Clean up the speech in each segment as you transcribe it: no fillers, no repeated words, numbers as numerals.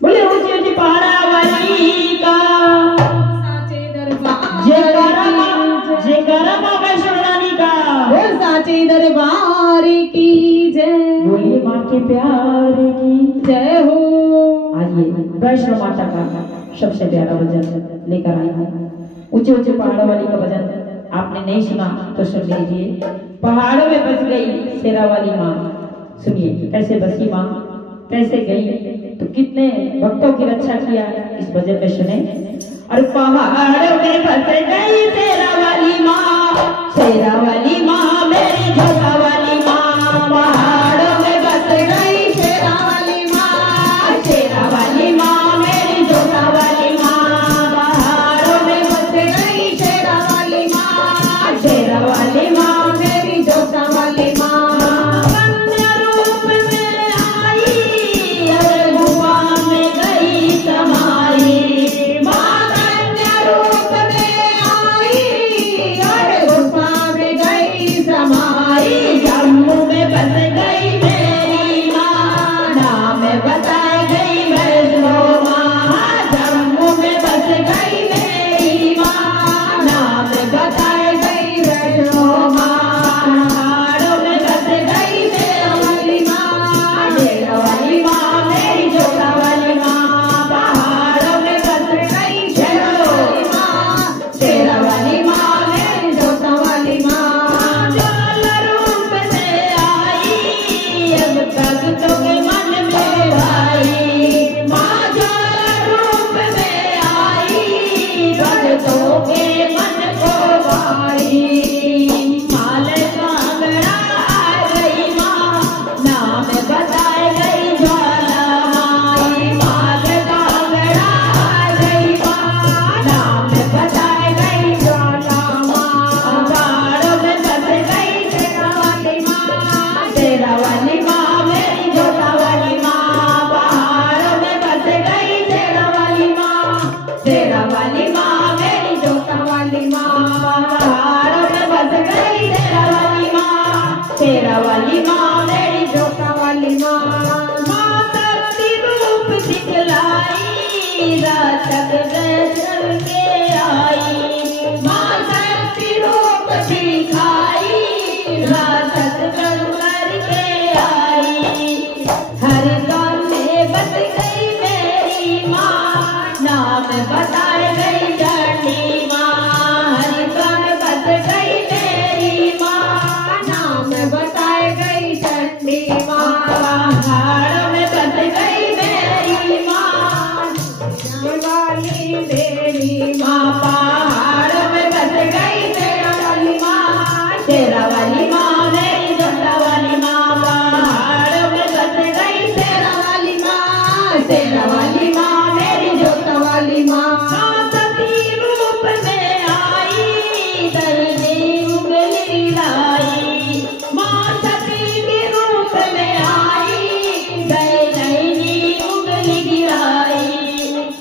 बोले ऊंची ऊंची पहाड़ा वाली का साचे दरबार जयकारा माँ वैष्णो रानी का वो साचे दरबार की जय। बोलिए माँ के प्यार की जय हो। आइए वैष्णो माता का सबसे प्यारा भजन लेकर आए हैं। ऊंचे ऊंचे पहाड़ों वाली का भजन आपने नहीं सुना तो सुन लीजिए। पहाड़ों में बस गई शेरा वाली माँ। सुनिए कैसे बसी माँ, कैसे गई तो कितने भक्तों की रक्षा किया इस भजन में सुने। और पहाड़ों में बस गई शेरा वाली माँ, शेरा वाली माँ मेरी झोला वाली माँ। पहाड़ों में बस गई शेरा वाली माँ, शेरा वाली माँ मेरी झोला वाली माँ। पहाड़ों में बस गई शेरा वाली माँ, शेरा वाली माँ मेरी झोला वाली माँ। कन्या रूप में आई और गुफा में गई समाई। माँ कन्या रूप में आई और गुफा में गई समाई। जम्मू में बस गई मेरी माँ, नाम बताई गई वैष्णो माँ। जम्मू में बस गई मेरी माँ, नाम बताई गई वैष्णो माँ। पहाड़ों में बस गई शेरा वाली माँ, शेरा वाली माँ मेरी झोला वाली माँ। पहाड़ों में बस गई शेरा वाली माँ, शेरा वाली माँ मेरी झोला वाली माँ। ज्वाला रूप में आई अब भक्तों के मन में भाई। माँ ज्वाला रूप में आई भक्तों के मन को भाई। माल कांगड़ा आ गई माँ, नाम बताए गई ज्वाला माई। माल कांगड़ा आ गई माँ, नाम बताए गई ज्वाला माँ। पहाड़ों में बस गई शेरा वाली माँ, शेरा वाली माँ मेरी झोला वाली माँ। पहाड़ों में बस गई शेरा वाली माँ, शेरा वाली माँ मेरी झोला वाली माँ। पहाड़ों में बस गई शेरा वाली माँ, शेरा वाली माँ मेरी झोला वाली माँ। माँ शक्ति रूप दिखलाई रात तक दर्शन के आई। माँ शक्ति रूप दिखाई रात तक दर्शन के आई। हर दौर में बस गई मेरी माँ, नाम बताए गई चंडी माँ। हर दौर में बस गई मेरी माँ, नाम बताए गई चंडी माँ। पहाड़ों में बस गई मेरी माँ, वाली मेरी माँ। पहाड़ों में बस गई शेरा वाली माँ, शेरा वाली माँ मेरी झोला वाली माँ। पहाड़ों में बस गई शेरा वाली माँ, शेरा वाली माँ मेरी झोला वाली माँ। सती रूप में आई दही उंगली लाई। माँ सती के रूप में आई दही उंगली गिराई।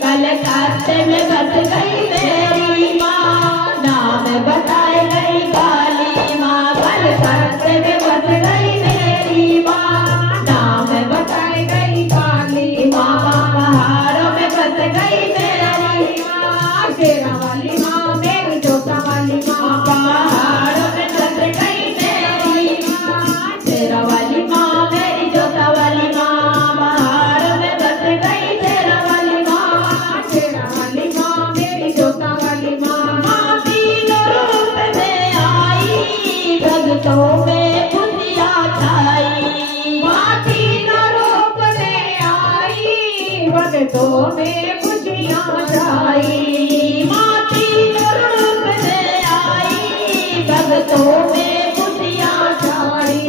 कलकत्ते में बस गई मेरी माँ, नाम बताए गई काली माँ। कलकत्ते में बस गई मेरी माँ, नाम बताए गई काली माँ। पहाड़ों में बस गई मेरी माँ, शेरा वाली माँ मेरी झोला वाली माँ। पहाड़ों में बस गई मेरी माँ, शेरा वाली माँ मेरी झोला वाली माँ। पहाड़ों में बस गई शेरा वाली माँ, शेरा वाली माँ मेरी झोला वाली माँ। माँ तीनों रूप में आई भक्तों में खुशियाँ छाई। माँ तीनों रूप में आई भक्तों में खुशियाँ छाई। माँ तीनों रूप में आई भक्तों में खुशियाँ छाई।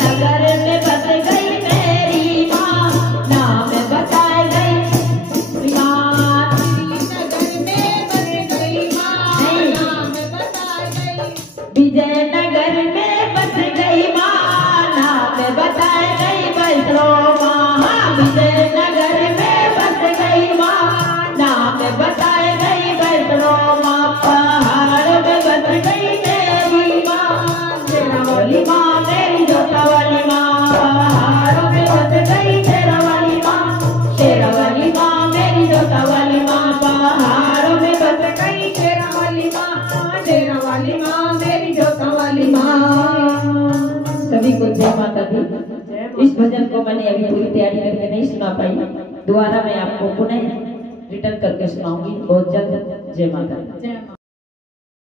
नगर में बस गई मेरी माँ, नाम बताए गई माँ। नगर में बस गई माँ, नाम बताए गई। विजयनगर में बस गई माँ, नाम बताए गई वैष्णो माँ। विजयनगर में बस गई माँ, नाम बताए गई वैष्णो माँ। पहाड़ में बस गई मेरी माँ, मैंने अभी पूरी तैयारी करके नहीं सुना पाई, दोबारा मैं आपको पुनः रिटर्न करके सुनाऊंगी बहुत जल्द। जय माता दी। जय माता।